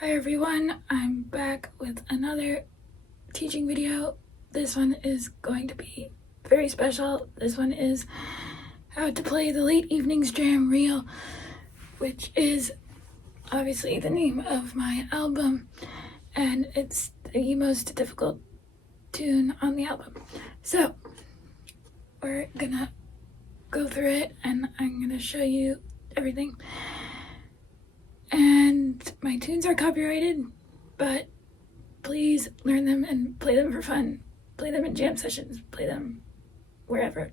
Hi everyone, I'm back with another teaching video. This one is going to be very special. This one is how to play the Late Evenings Dram Reel, which is obviously the name of my album, and it's the most difficult tune on the album. So we're gonna go through it and I'm gonna show you everything. And my tunes are copyrighted, but please learn them and play them for fun. Play them in jam sessions, play them wherever.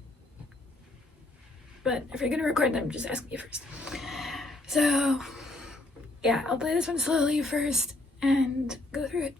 But if you're gonna record them, just ask me first. So yeah, I'll play this one slowly first and go through it.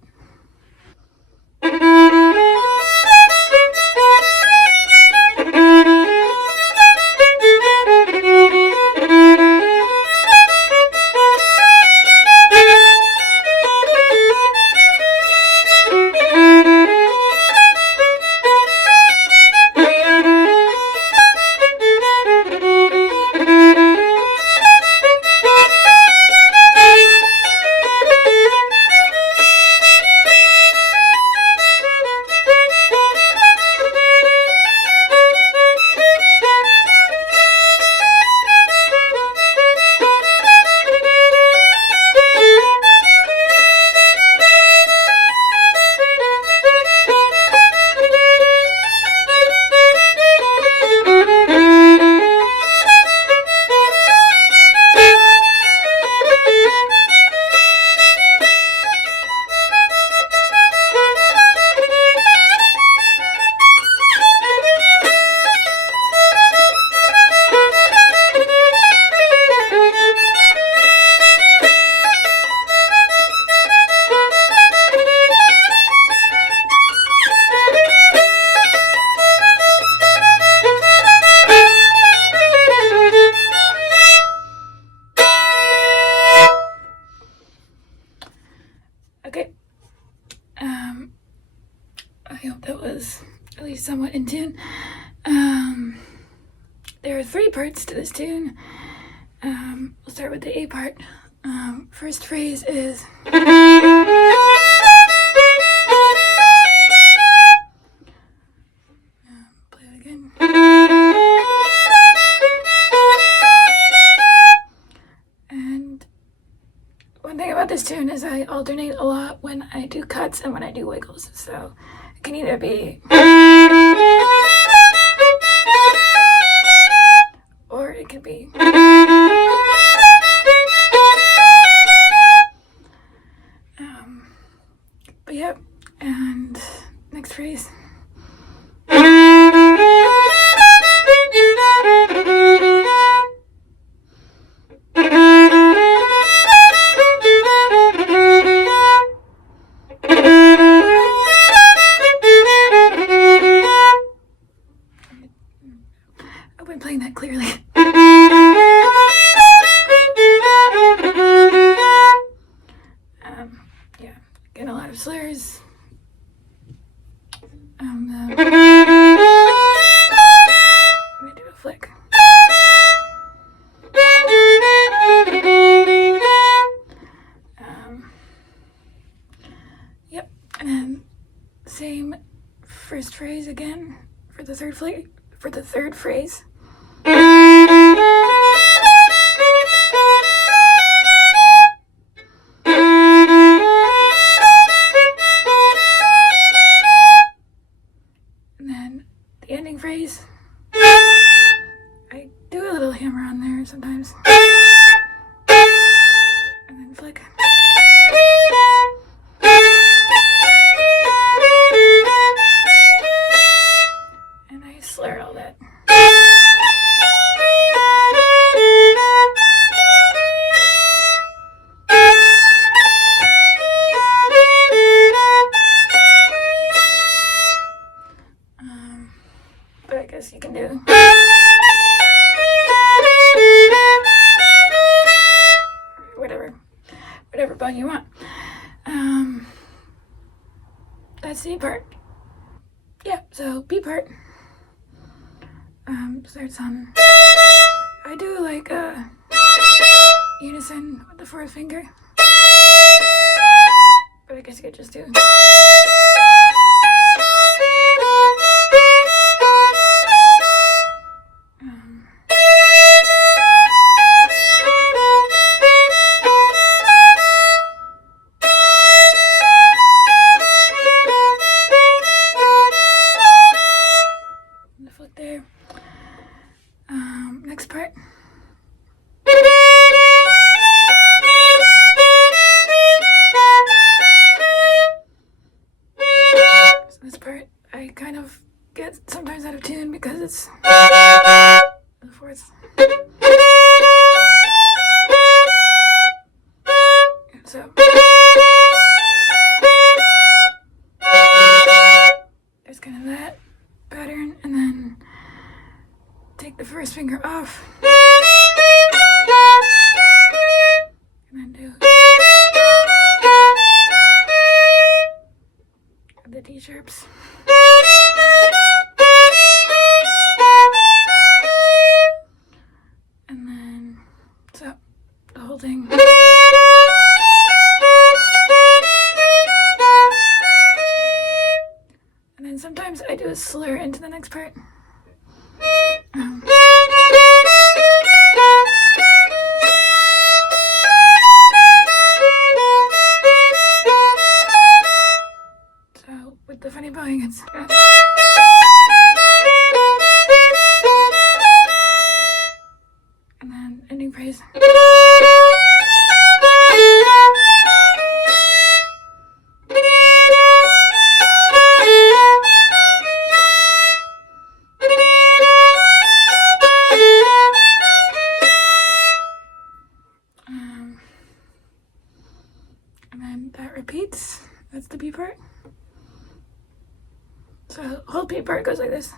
Okay, I hope that was at least somewhat in tune. There are 3 parts to this tune. We'll start with the A part. First phrase is play it again. And one thing about this tune is I alternate a lot when I do cuts and when I do wiggles. So it can either be or it could be. But yep, and next phrase. I've been playing that clearly. Yeah, getting a lot of slurs. I'm gonna do a flick. Yep, and then same first phrase again for the third phrase. And then the ending phrase, I do a little hammer on there sometimes. And then flick. And I slur all that. But I guess you can do whatever bone you want. That's the A part. Yeah, so B part starts on, I do like a unison with the 4th finger. could just do. The foot there. Next part. So this part I kind of get sometimes out of tune because it's the fourths. So there's kind of that pattern, and then take the first finger off, and then do the D sharps. And then, so the whole thing. And then sometimes I do a slur into the next part. So with the funny bowing, it's and then ending phrase. And then that repeats. That's the B part. So the whole B part goes like this.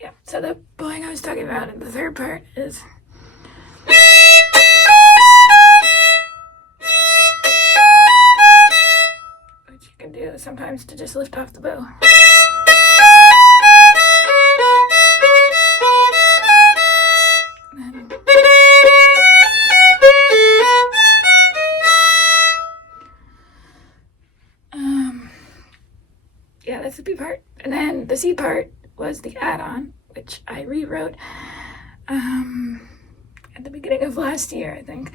Yeah, so the bowing I was talking about in the third part is which you can do sometimes to just lift off the bow. And then yeah, that's the B part. And then the C part was the add-on, which I rewrote at the beginning of last year, I think,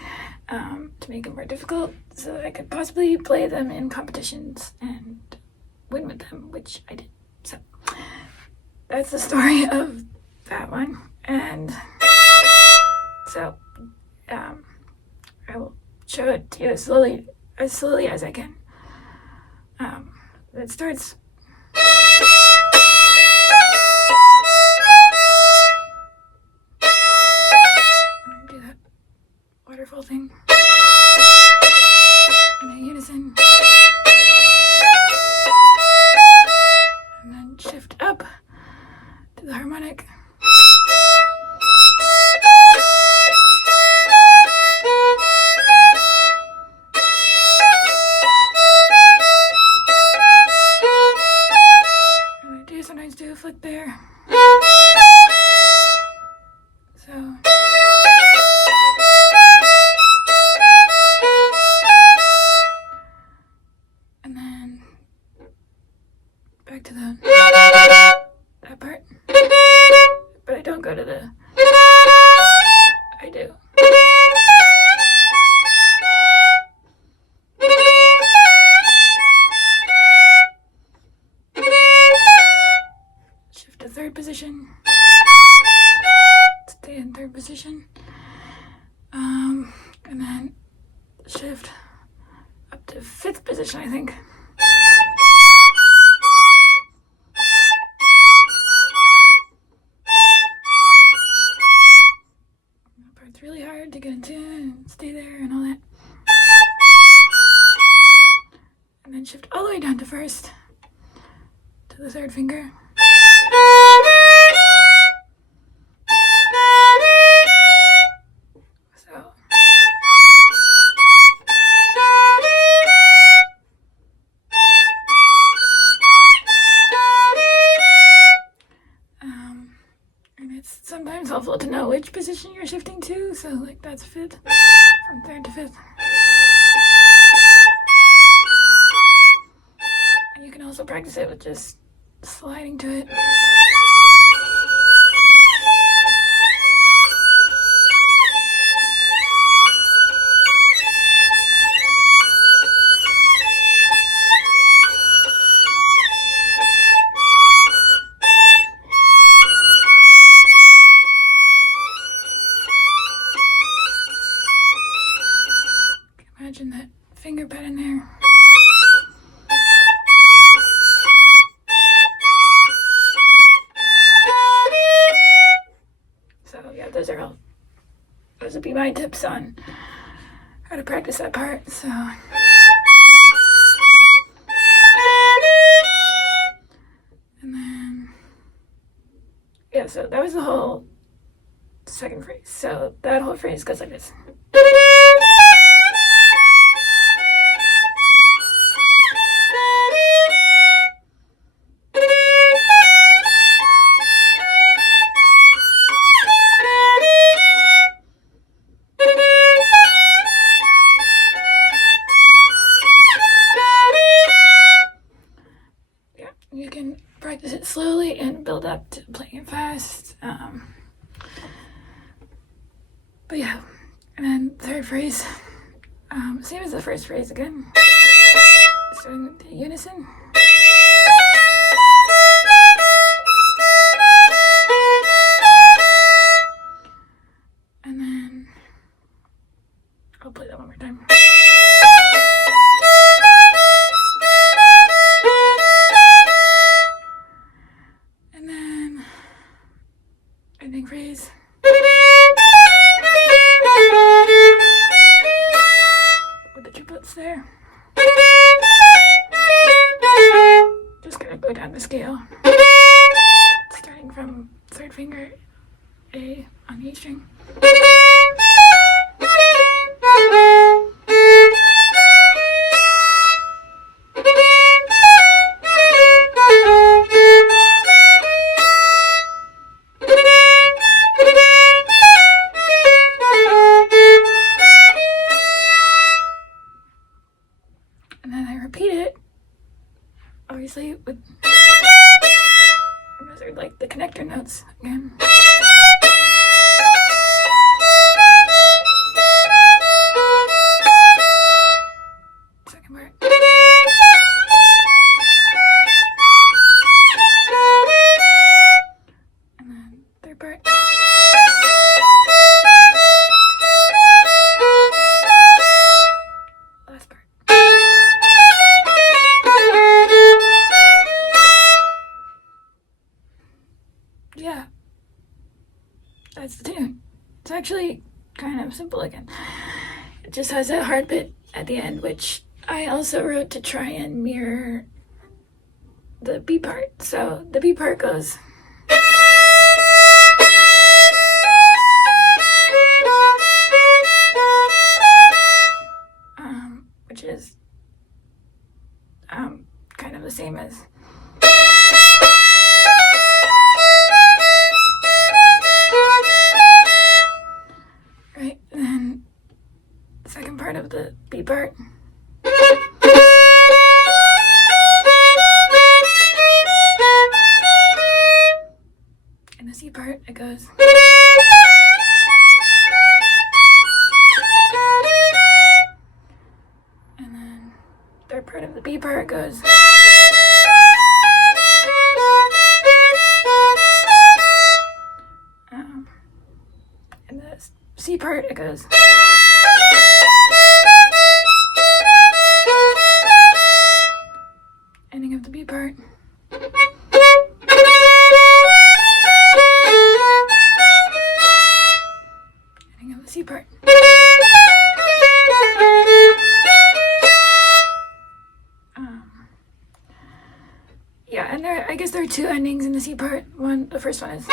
to make it more difficult so that I could possibly play them in competitions and win with them, which I did. So that's the story of that one. And so I will show it to you as slowly as I can. It starts. I'm gonna do that waterfall thing in a unison, and then shift up to the harmonic. Sometimes do a flick there. So and then back to that part. But I don't go to the I do. Shift to third position. Stay in third position. And then shift up to fifth position, I think. That part's really hard to get into and stay there and all that. And then shift all the way down to first, to the third finger. So position you're shifting to. So like that's fifth, from third to fifth. And you can also practice it with just sliding to it. Imagine that finger pad in there. So yeah, those would be my tips on how to practice that part. So and then yeah, so that was the whole second phrase. So that whole phrase goes like this. You can practice it slowly and build up to playing it fast. But yeah, and then third phrase, same as the first phrase again, starting with the unison. And then I'll play that one more time. And then ending phrase. With the triplets there. Just gonna go down the scale. Starting from third finger A on the E string. And then I repeat it, obviously, with those are like the connector notes again. Second part. And then third part. Last part. Yeah, that's the tune. It's actually kind of simple again. It just has that hard bit at the end, which I also wrote to try and mirror the B part. So the B part goes. Which is kind of the same as right, and then the second part of the B part. And the C part, it goes. And then third part of the B part goes. And the C part, it goes. Ending of the B part. Ending of the C part. Yeah, and I guess there are two endings in the C part. The first one is.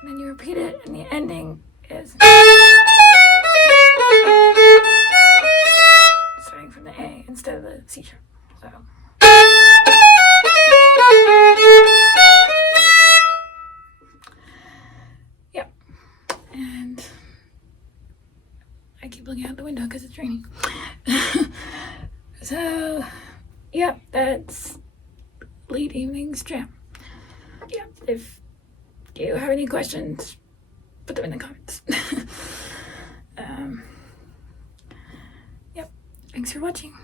And then you repeat it, and the ending is. Starting from the A instead of the C sharp. So. I keep looking out the window because it's raining. So, yeah, that's late evenings Dram. Yeah, if you have any questions, put them in the comments. Yep, thanks for watching.